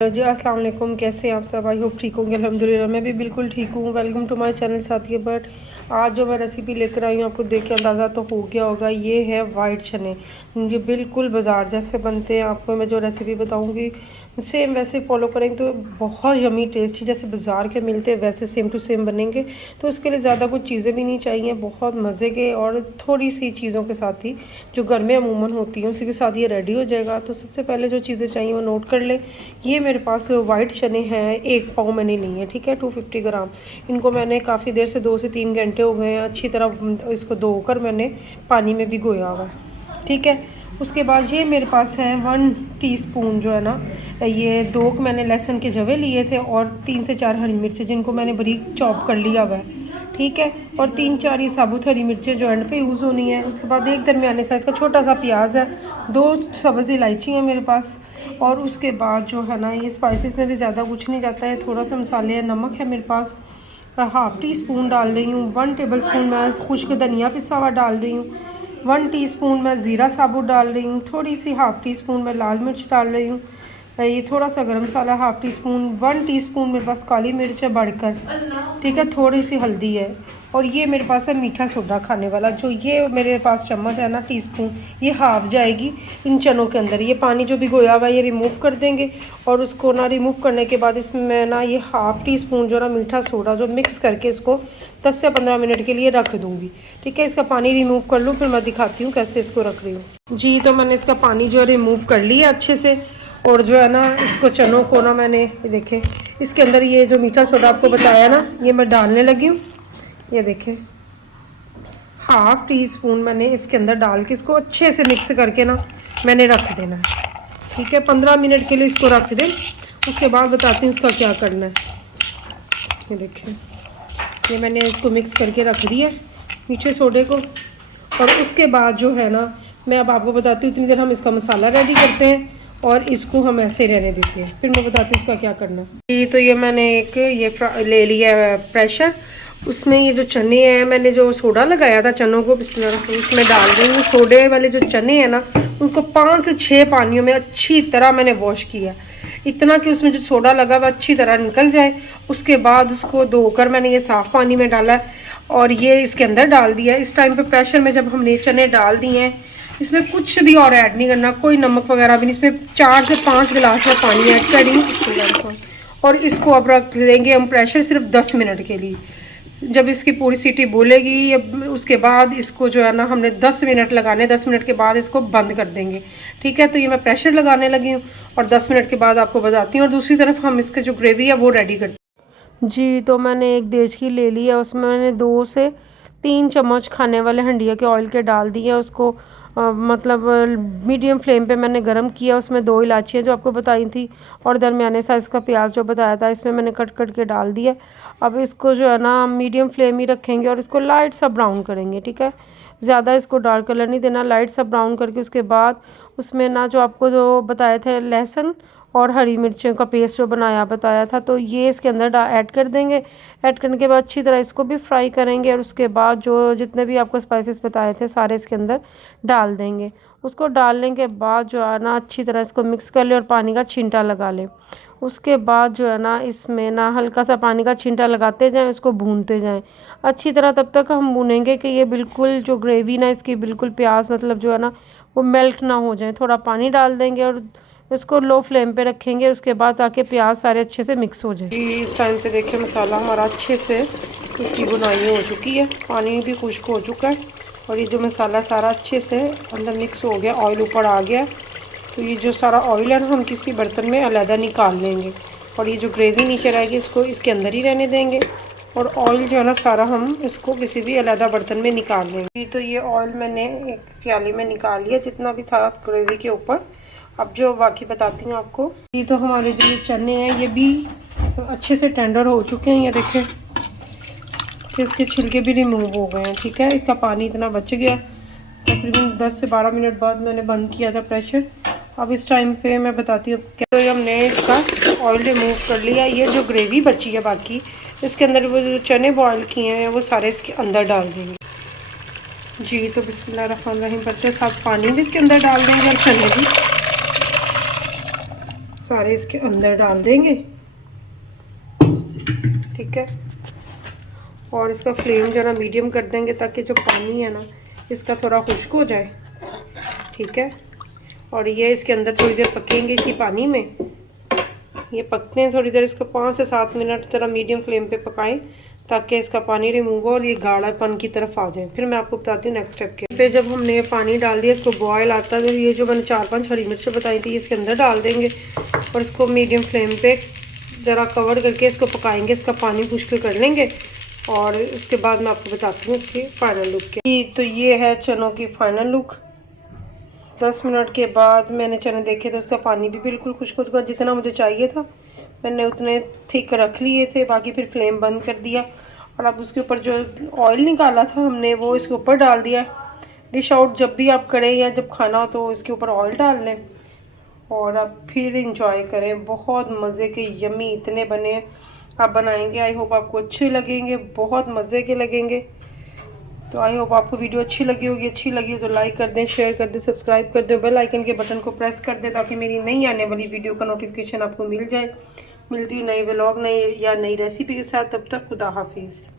जी अस्सलाम वालेकुम, कैसे हैं आप सब? आई होप ठीक होंगे। अल्हम्दुलिल्लाह मैं भी बिल्कुल ठीक हूँ। वेलकम टू माय चैनल साथिया। बट आज जो मैं रेसिपी लेकर आई हूँ आपको देख के अंदाज़ा तो हो गया होगा, ये है वाइट चने। ये बिल्कुल बाज़ार जैसे बनते हैं। आपको मैं जो रेसिपी बताऊँगी सेम वैसे फॉलो करेंगे तो बहुत यमी टेस्टी जैसे बाज़ार के मिलते हैं वैसे सेम टू सेम बनेंगे। तो उसके लिए ज़्यादा कुछ चीज़ें भी नहीं चाहिए, बहुत मज़े के और थोड़ी सी चीज़ों के साथ ही जो घर में अमूमन होती हैं उसी के साथ ये रेडी हो जाएगा। तो सबसे पहले जो चीज़ें चाहिए वो नोट कर लें। ये मेरे पास वाइट चने हैं, 1 पाव मैंने लिए हैं, ठीक है, 250 ग्राम। इनको मैंने काफ़ी देर से 2 से 3 घंटे हो गए हैं, अच्छी तरह इसको धोकर मैंने पानी में भिगोया हुआ है, ठीक है। उसके बाद ये मेरे पास है 1 टीस्पून जो है ना, ये 2 मैंने लहसुन के जवे लिए थे और 3 से 4 हरी मिर्चें जिनको मैंने बारीक चॉप कर लिया हुआ है, ठीक है। और 3-4 ये साबुत हरी मिर्चें जो एंड पे यूज़ होनी है। उसके बाद एक दरमियाने साइज़ का छोटा सा प्याज है, 2 सब्ज़ इलायची है मेरे पास। और उसके बाद जो है ना, ये स्पाइसेस में भी ज़्यादा कुछ नहीं जाता है, थोड़ा सा मसाले है। नमक है मेरे पास, हाफ़ टी स्पून डाल रही हूँ। 1 टेबल स्पून मैं खुश्क धनिया पिसा हुआ डाल रही हूँ। 1 टीस्पून मैं ज़ीरा साबुत डाल रही हूँ। थोड़ी सी हाफ़ टी स्पून मैं लाल मिर्च डाल रही हूँ। ये थोड़ा सा गरम मसाला हाफ़ टी स्पून। 1 टीस्पून मेरे पास काली मिर्च है बढ़कर, ठीक है। थोड़ी सी हल्दी है। और ये मेरे पास है मीठा सोडा खाने वाला, जो ये मेरे पास चम्मच है ना, टीस्पून, ये हाफ जाएगी इन चनों के अंदर। ये पानी जो भिगोया हुआ है ये रिमूव कर देंगे। और उसको ना रिमूव करने के बाद इसमें ना ये हाफ़ टी स्पून जो ना मीठा सोडा जो मिक्स करके इसको 10 से 15 मिनट के लिए रख दूँगी, ठीक है। इसका पानी रिमूव कर लूँ, फिर मैं दिखाती हूँ कैसे इसको रख रही हूँ। जी तो मैंने इसका पानी जो है रिमूव कर लिया अच्छे से। और जो है ना, इसको चनों को ना मैंने ये देखें, इसके अंदर ये जो मीठा सोडा आपको बताया ना, ये मैं डालने लगी हूँ। ये देखें, हाफ़ टी स्पून मैंने इसके अंदर डाल के इसको अच्छे से मिक्स करके ना मैंने रख देना है, ठीक है। 15 मिनट के लिए इसको रख दें। उसके बाद बताती हूँ इसका क्या करना है। ये देखें, ये मैंने इसको मिक्स करके रख दिया मीठे सोडे को। और उसके बाद जो है ना, मैं अब आपको बताती हूँ, इतनी देर हम इसका मसाला रेडी करते हैं और इसको हम ऐसे रहने देते हैं, फिर मैं बताती हूँ इसका क्या करना है। तो ये मैंने एक ये ले लिया है प्रेशर। उसमें ये जो चने हैं, मैंने जो सोडा लगाया था चनों को इसमें डाल रही हूँ। सोडे वाले जो चने हैं ना, उनको 5 से 6 पानियों में अच्छी तरह मैंने वॉश किया, इतना कि उसमें जो सोडा लगा हुआ अच्छी तरह निकल जाए। उसके बाद उसको धोकर मैंने ये साफ़ पानी में डाला है और ये इसके अंदर डाल दिया। इस टाइम पे प्रेशर में जब हमने चने डाल दिए हैं, इसमें कुछ भी और ऐड नहीं करना, कोई नमक वगैरह भी नहीं। इसमें 4 से 5 गिलास में पानी ऐड करेंगे और इसको अब रख देंगे हम प्रेशर सिर्फ 10 मिनट के लिए। जब इसकी पूरी सीटी बोलेगी उसके बाद इसको जो है ना, हमने 10 मिनट लगाने, 10 मिनट के बाद इसको बंद कर देंगे, ठीक है। तो ये मैं प्रेशर लगाने लगी हूँ और 10 मिनट के बाद आपको बताती हूँ। और दूसरी तरफ हम इसके जो ग्रेवी है वो रेडी करते हैं। जी तो मैंने एक देचकी ले ली है, उसमें मैंने 2 से 3 चम्मच खाने वाले हंडिया के ऑयल के डाल दिए। उसको मतलब मीडियम फ्लेम पे मैंने गरम किया। उसमें 2 इलायचियाँ जो आपको बताई थी और दरमियाने साइज़ का प्याज जो बताया था, इसमें मैंने कट कट के डाल दिया। अब इसको जो है ना मीडियम फ्लेम ही रखेंगे और इसको लाइट सा ब्राउन करेंगे, ठीक है। ज़्यादा इसको डार्क कलर नहीं देना, लाइट सा ब्राउन करके उसके बाद उसमें ना जो आपको जो बताए थे लहसुन और हरी मिर्चों का पेस्ट जो बताया था, तो ये इसके अंदर ऐड कर देंगे। ऐड करने के बाद अच्छी तरह इसको भी फ्राई करेंगे और उसके बाद जो जितने भी आपको स्पाइसेस बताए थे सारे इसके अंदर डाल देंगे। उसको डालने के बाद जो है ना, अच्छी तरह इसको मिक्स कर ले और पानी का छींटा लगा ले। उसके बाद जो है ना, इसमें ना हल्का सा पानी का छींटा लगाते जाएं, इसको भूनते जाएं अच्छी तरह। तब तक हम भूनेंगे कि ये बिल्कुल जो ग्रेवी ना इसकी बिल्कुल प्याज मतलब जो है ना वो मेल्ट ना हो जाए। थोड़ा पानी डाल देंगे और इसको लो फ्लेम पे रखेंगे। उसके बाद ताकि प्याज सारे अच्छे से मिक्स हो जाए। इस टाइम पे देखिए मसाला हमारा अच्छे से इसकी बुनाई हो चुकी है, पानी भी खुश्क हो चुका है और ये जो मसाला सारा अच्छे से अंदर मिक्स हो गया, ऑयल ऊपर आ गया। तो ये जो सारा ऑयल है ना, हम किसी बर्तन में अलहदा निकाल लेंगे और ये जो ग्रेवी नीचे रहेगी इसको इसके अंदर ही रहने देंगे। और ऑयल जो है ना सारा हम इसको किसी भी अलहदा बर्तन में निकाल लेंगे। तो ये ऑयल मैंने एक प्याली में निकाल लिया जितना भी था ग्रेवी के ऊपर। अब जो बाकी बताती हूँ आपको। ये तो हमारे जो चने हैं ये भी अच्छे से टेंडर हो चुके हैं, ये देखें कि इसके छिलके भी रिमूव हो गए हैं, ठीक है। इसका पानी इतना बच गया। तकरीबन 10 से 12 मिनट बाद मैंने बंद किया था प्रेशर। अब इस टाइम पे मैं बताती हूँ क्या। तो हमने इसका ऑयल रिमूव कर लिया। ये जो ग्रेवी बची है बाकी इसके अंदर वो जो चने बॉयल किए हैं वो सारे इसके अंदर डाल देंगे। जी तो बिस्मिल्लाहिर्रहमानिर्रहीम, बच्चे साथ पानी भी इसके अंदर डाल देंगे और चने भी सारे इसके अंदर डाल देंगे, ठीक है। और इसका फ्लेम जरा मीडियम कर देंगे ताकि जो पानी है ना इसका थोड़ा खुश्क हो जाए, ठीक है। और ये इसके अंदर थोड़ी देर पकेंगे इसी पानी में। ये पकते हैं थोड़ी देर, इसको 5 से 7 मिनट ज़रा मीडियम फ्लेम पे पकाएं ताकि इसका पानी रिमूव हो और ये गाढ़ापन की तरफ आ जाए। फिर मैं आपको बताती हूँ नेक्स्ट स्टेप क्या। फिर जब हमने ये पानी डाल दिया, इसको बॉयल आता है, तो ये जो मैंने 4-5 हरी मिर्चें बताई थी इसके अंदर डाल देंगे और इसको मीडियम फ्लेम पे ज़रा कवर करके इसको पकाएंगे, इसका पानी खुश्क कर लेंगे। और उसके बाद मैं आपको बताती हूँ इसकी फ़ाइनल लुक क्या। तो ये है चनों की फ़ाइनल लुक। 10 मिनट के बाद मैंने चने देखे तो उसका पानी भी बिल्कुल खुश्क हो चुका, जितना मुझे चाहिए था मैंने उतने थिक रख लिए थे। बाकी फिर फ्लेम बंद कर दिया और अब उसके ऊपर जो ऑयल निकाला था हमने वो इसके ऊपर डाल दिया। डिश आउट जब भी आप करें या जब खाना हो तो इसके ऊपर ऑयल डाल लें और आप फिर इंजॉय करें। बहुत मज़े के यम्मी इतने बने आप बनाएंगे। आई होप आपको अच्छे लगेंगे, बहुत मज़े के लगेंगे। तो आई होप आपको वीडियो अच्छी लगी होगी। अच्छी लगी हो तो लाइक कर दें, शेयर कर दें, सब्सक्राइब कर दें, बेल आइकन के बटन को प्रेस कर दें ताकि मेरी नई आने वाली वीडियो का नोटिफिकेशन आपको मिल जाए। मिलती हूँ नई व्लॉग नई या नई रेसिपी के साथ। तब तक खुदा हाफिज़।